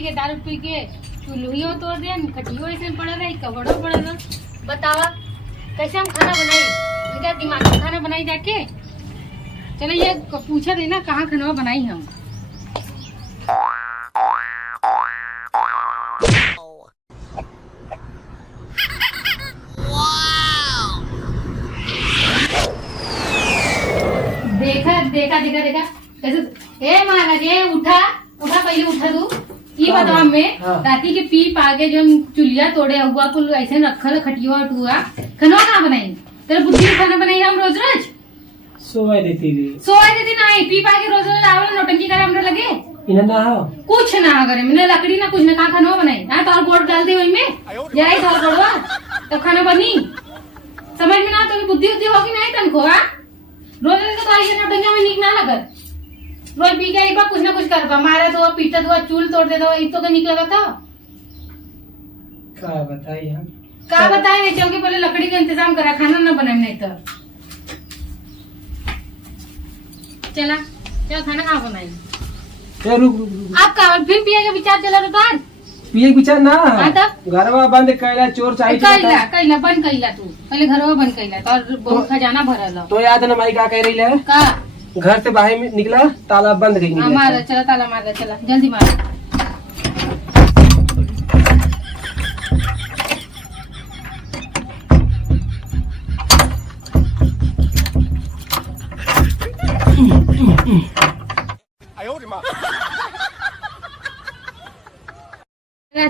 P के दारू P के चूल्हियों तोड़ दे, खटियो ऐसे पड़ा रही, कबड़ो पड़ा रहा। बतावा कैसे हम खाना बनाई? क्या दिमाग में खाना बनाई जाके? चलो ये पूछा देना कहाँ खाना बनाई हम। देखा देखा देखा देखा कैसे? ए महाराज ये उठा उठा, पहले उठा तू। ये बताओ हमें राती के पी पाके जो चुलिया तोड़े हुआ कुल ऐसे रखल खटिया टुआ खाना कहाँ बनाई? तेरे बुद्धि में खाना बनाई हम रोज रोज? सोए देती नहीं, पी पाके रोज रोज आवल नौटंकी करे हमरे लगे। इन्हें ना हो कुछ ना करे, मैंने लकड़ी ना कुछ ना कहा खाना बनाई। हाँ तो गोड़ डाल दी वही में जरा ही थोड़ा गोड़वा तब खाना बनी। समझ में ना तो बुद्धि उद्धि होगी नहीं तनको। रोज रोज तो ऐसे नौटंकिया में नीक ना लगत। रोज पी के एक बार कुछ ना कुछ कर मारा दो, पीटा दो, चूल तोड़ दे दो, तो नीक लगा था। क्या बताई हम? क्या बताए? नहीं चल के पहले लकड़ी का इंतजाम करा, खाना ना बनाए नहीं तो। चला चल खाना कहाँ बनाई? रुक आप का फिर पिए का विचार चला तो आज पिए विचार ना तो घरवा बंद कैला, चोर चाहिए कैला कैला बंद कैला। तू पहले घरवा बंद कैला तो बहुत खजाना भरल तो याद ना माई का कह रही है का घर से बाहर निकला ताला बंद गई। मारा चला ताला मारा, चला जल्दी मारा।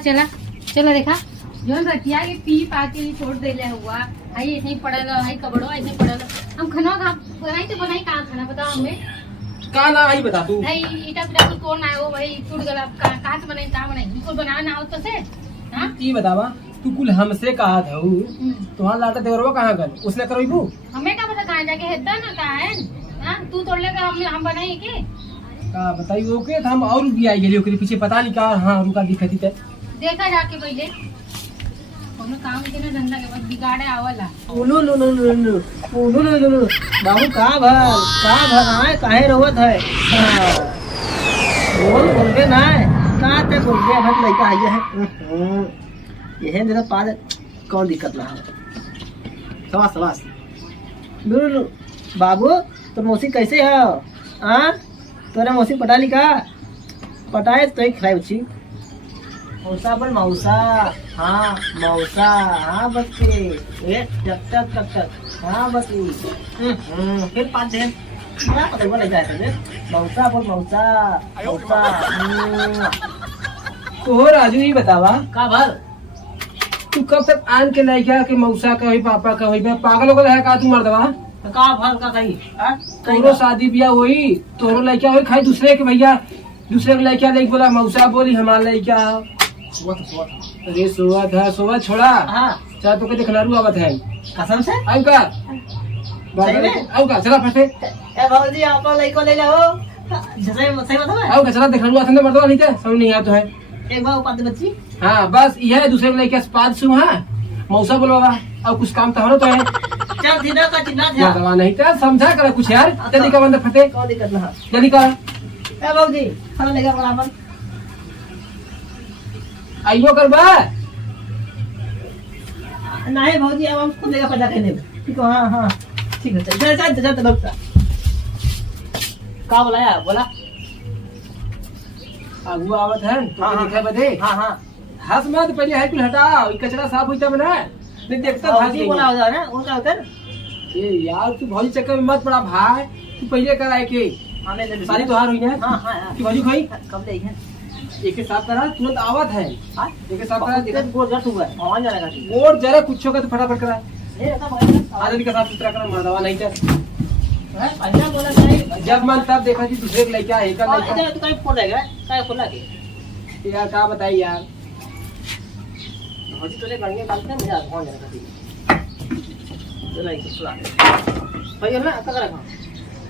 चला चला देखा जो रतिया के पी पा के छोड़ देले हुआ आई ऐसे ही पड़ल आई कबड़ो ऐसे पड़ल। हम खाना खा बनाई तो बनाई कहाँ खाना बताओ हमें? का ना आई बता तू। नहीं इटा पिटा कुछ कौन आए हो भाई टूट गला कहाँ से बनाई कहाँ बनाई कुछ बनाना ना हो तो से। हाँ ये बतावा तू कुल हमसे कहा था तुम्हारा लाटा देवरवा कहाँ गल उसने करो हमें क्या पता कहाँ जाके हेदा ना कहाँ है? तू तोड़ लेगा हम बनाई के का बताई ओके हम और भी आई गई ओकरे पीछे पता नहीं का। हाँ रुका दिखती थे देखा जाके पहले कोनो काम के ना धंधा के बाद बिगाड़े आवला। बाबू का भर आए काहे रोवत है? बोल के ना का ते बोल के भट लइका आइए है यही मेरा पाद कौन दिक्कत ना है। सवास लुलु बाबू तो मौसी कैसे है? हाँ तोरे मौसी पटा लिखा पटाए तो ही खिलाई बच्ची मौसा बोल मौसा। हाँ मौसा हाँ बच्चे एक टक हाँ बच्ची फिर पाँच दिन क्या पता बोला जाए थे मौसा बोल मौसा मौसा। तो राजू ये बतावा का भर तू कब तक आन के लड़का के मौसा का हुई पापा का हुई पागल हो गया है का तू मर्दवा? का भर का कही तोरो शादी ब्याह हुई तोरो लड़का हुई खाई दूसरे के भैया दूसरे के लड़का नहीं बोला मौसा बोली हमारा लड़का। अरे सोवा छोड़ा। हाँ चाहे तो कहते खलारू आवत है कसम से आऊ का आऊ का चला फटे ए भौजी आप लइको ले जाओ सही बताओ आऊ का चला देखलू आथन मर्दवा नहीं थे समझ नहीं आ तो है एक बार पांच बच्ची। हाँ बस यह दूसरे के लड़का पाद सु। हाँ मौसा बोलवा और कुछ काम तो तो है चल सीधा का चिल्ला था मर्दवा नहीं था समझा कर कुछ यार जल्दी का बंद फटे कौन दिक्कत ना जल्दी कर ए भौजी खाना लेगा बराबर आइयो करबा नहीं भौजी अब हम खुद लेगा पैदा कहने ठीक है। हाँ ठीक है चल डॉक्टर का बोला बोला आगू आवत है तो हाँ, देखे बदे। हाँ हंस मत पहले है कुल हटाओ कचरा साफ होता बना नहीं देखता भौजी बोला हो जाए ना वो क्या होता है? ये यार तू भौजी चक्कर में मत पड़ा भाई तू पहले कर आए के हमें ले सारी त्योहार हुई है। हाँ कि भौजी खाई कब ले हैं एक के साथ करा तुरंत आवत है एक के साथ करा देखा गोर जट हुआ है आवाज आ रहेगा और जरा कुछ होगा तो फटाफट करा ये रहता भाई आदमी का साफ सुथरा करा मर्दवा नहीं था पहला बोला नहीं जब मन तब देखा कि दूसरे के लड़का एक का लड़का इधर तो कहीं फोड़ देगा काय खोला के यार क्या बताई यार भौजी तो ले गंगे बात में मजा आ जाएगा चलो एक सुला भाई ना का रखा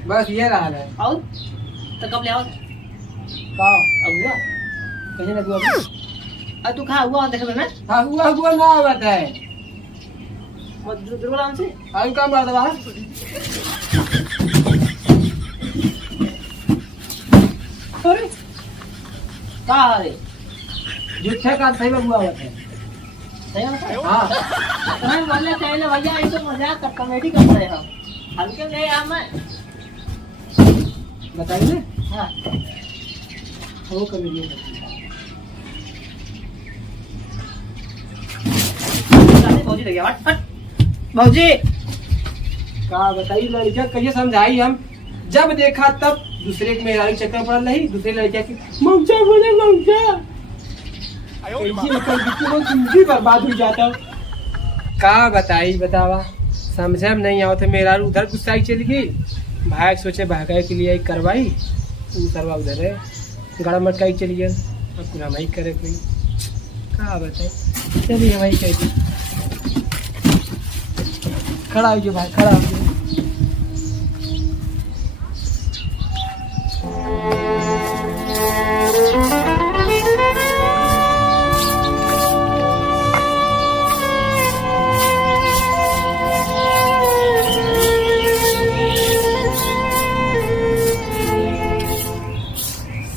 बस ये रहा है और तो कब ले आओ का अब हुआ कहीं ना हुआ तू खा हुआ देख ना हाँ हुआ ना आवत है दुर्बल आम से आई का मर्दवा अरे का रे जुठे का सही में बुआ हुआ था। सही बात है। हाँ मैं बोलना चाहिए भैया ये तो मजाक कर कॉमेडी कर रहे हो हल्के नहीं आ मैं बताइए। हाँ वो कर लीजिए। भौजी लगे हट हट भौजी का बताइए लड़किया कहिए समझाई हम जब देखा तब दूसरे के मेहरारू चक्कर पड़ रही दूसरे लड़किया की मौजा बोले मौजा जिंदगी बर्बाद हो जाता। का बताई बतावा समझे में नहीं आओ थे मेहरारू उधर गुस्साई चली गई भाई सोचे भागाई के लिए करवाई करवा उधर है गड़ा मटकाई चली गया अब पूरा वही करे कोई का बताए चलिए वही कह दी खड़ा हो भाई खड़ा हो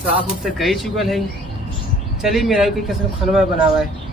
साफ उफ तो कही चुकल है चलिए मेरा कोई कसम खाना बनावा है